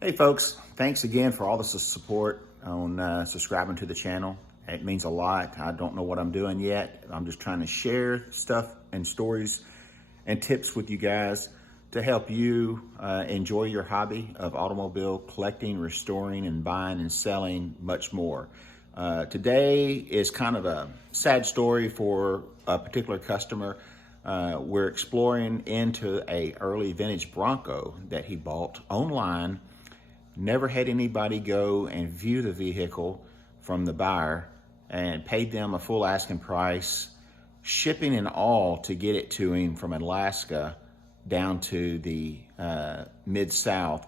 Hey folks, thanks again for all the support on subscribing to the channel. It means a lot. I don't know what I'm doing yet. I'm just trying to share stuff and stories and tips with you guys to help you enjoy your hobby of automobile collecting, restoring, and buying and selling much more. Today is kind of a sad story for a particular customer. We're exploring into a early vintage Bronco that he bought online. Never had anybody go and view the vehicle from the buyer, and paid them a full asking price, shipping and all, to get it to him from Alaska down to the mid-south,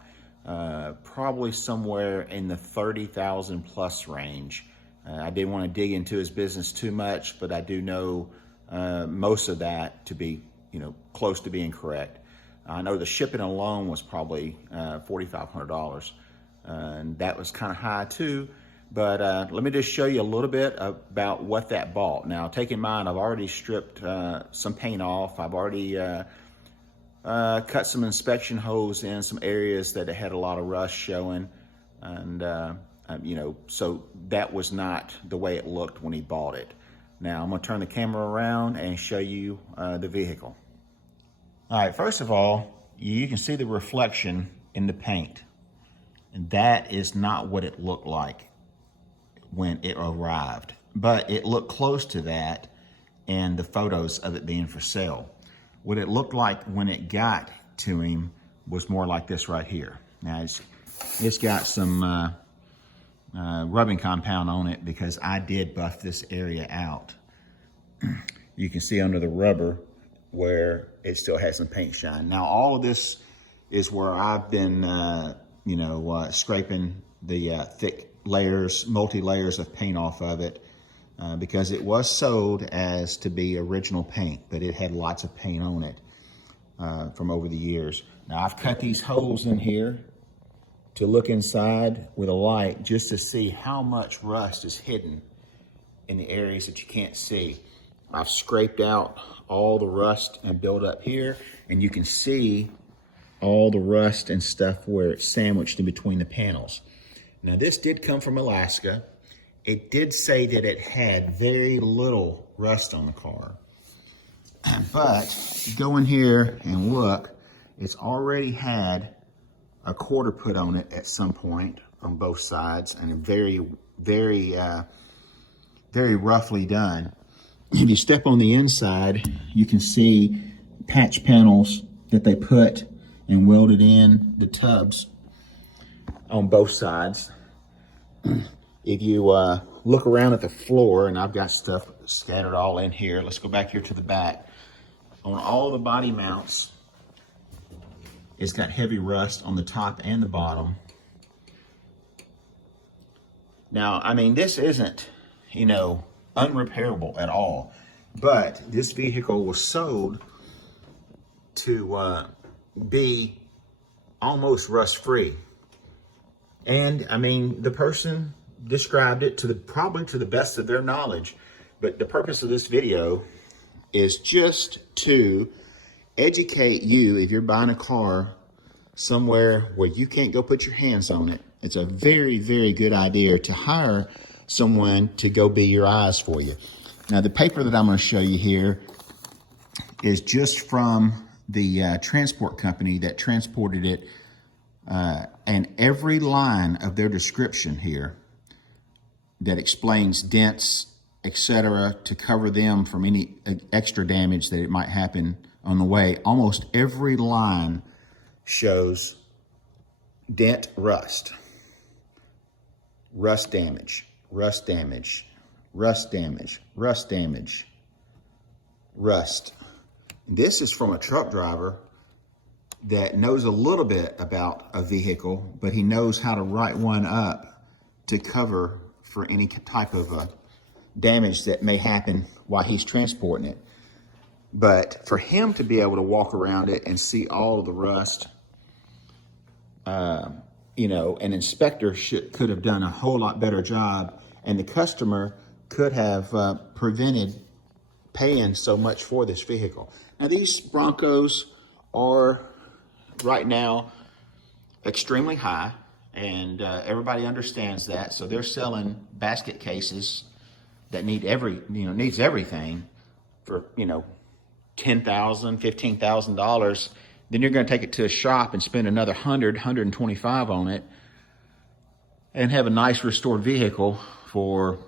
probably somewhere in the 30,000 plus range. I didn't want to dig into his business too much, but I do know most of that to be, close to being correct. I know the shipping alone was probably $4,500, and that was kind of high too. But let me just show you a little bit about what that bought. Now, take in mind, I've already stripped some paint off. I've already cut some inspection holes in some areas that had a lot of rust showing, and so that was not the way it looked when he bought it. Now, I'm gonna turn the camera around and show you the vehicle. All right, first of all, you can see the reflection in the paint. And that is not what it looked like when it arrived, but it looked close to that in the photos of it being for sale. What it looked like when it got to him was more like this right here. Now, it's got some rubbing compound on it because I did buff this area out. You can see under the rubber where it still has some paint shine. Now, all of this is where I've been, scraping the thick layers, multi-layers of paint off of it, because it was sold as to be original paint, but it had lots of paint on it from over the years. Now, I've cut these holes in here to look inside with a light just to see how much rust is hidden in the areas that you can't see. I've scraped out all the rust and built up here, and you can see all the rust and stuff where it's sandwiched in between the panels. Now, this did come from Alaska. It did say that it had very little rust on the car. But go in here and look, it's already had a quarter put on it at some point on both sides, and very, very, very roughly done. If you step on the inside, you can see patch panels that they put and welded in the tubs on both sides. If you look around at the floor, and I've got stuff scattered all in here. Let's go back here to the back. On all the body mounts, it's got heavy rust on the top and the bottom. Now, I mean, this isn't, unrepairable at all, but this vehicle was sold to be almost rust-free. And I mean, the person described it probably to the best of their knowledge, but the purpose of this video is just to educate you. If you're buying a car somewhere where you can't go put your hands on it, it's a very, very good idea to hire someone to go be your eyes for you. Now, the paper that I'm going to show you here is just from the transport company that transported it, and every line of their description here that explains dents, etc., to cover them from any extra damage that it might happen on the way. Almost every line shows dent, rust, rust damage, rust damage, rust damage, rust damage, rust. This is from a truck driver that knows a little bit about a vehicle, but he knows how to write one up to cover for any type of damage that may happen while he's transporting it. But for him to be able to walk around it and see all of the rust, an inspector could have done a whole lot better job, and the customer could have prevented paying so much for this vehicle. Now, these Broncos are right now extremely high, and everybody understands that. So they're selling basket cases that needs everything for, $10,000, $15,000. Then you're going to take it to a shop and spend another $125 on it and have a nice restored vehicle for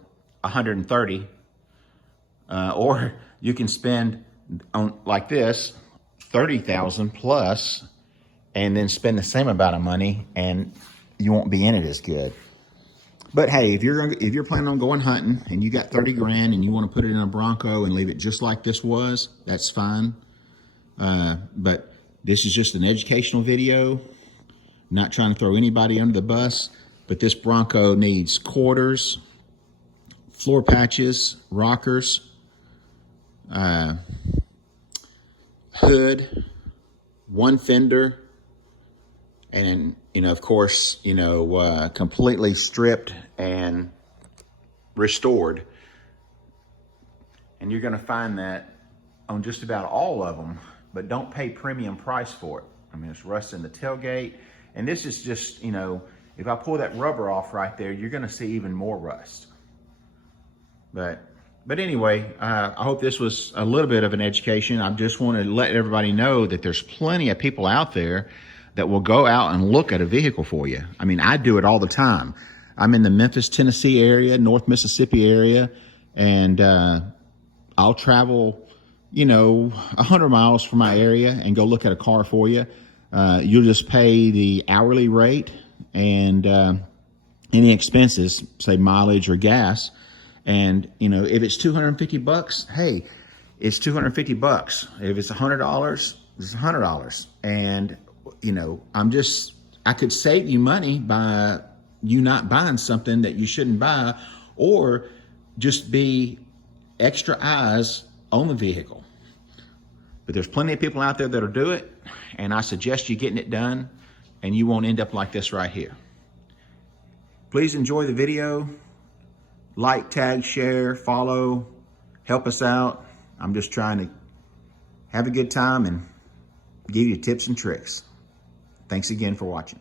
$130. Or you can spend on like this $30,000 plus, and then spend the same amount of money, and you won't be in it as good. But hey, if you're planning on going hunting and you got 30 grand and you want to put it in a Bronco and leave it just like this was, that's fine. But this is just an educational video. Not trying to throw anybody under the bus, but this Bronco needs quarters, floor patches, rockers, hood, one fender, and of course, completely stripped and restored. And you're going to find that on just about all of them, but don't pay premium price for it. I mean, it's rust in the tailgate, and this is just, if I pull that rubber off right there, you're going to see even more rust. But anyway, I hope this was a little bit of an education. I just want to let everybody know that there's plenty of people out there that will go out and look at a vehicle for you. I mean, I do it all the time. I'm in the Memphis, Tennessee area, North Mississippi area, and I'll travel, 100 miles from my area and go look at a car for you. You'll just pay the hourly rate and any expenses, say mileage or gas. And, if it's $250, hey, it's $250. If it's $100, it's $100. And, I could save you money by you not buying something that you shouldn't buy, or just be extra eyes on the vehicle. But there's plenty of people out there that'll do it, and I suggest you getting it done, and you won't end up like this right here. Please enjoy the video. Like, tag, share, follow, help us out. I'm just trying to have a good time and give you tips and tricks. Thanks again for watching.